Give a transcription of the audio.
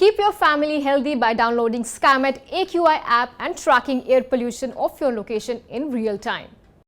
Keep your family healthy by downloading Skymet AQI app and tracking air pollution of your location in real time.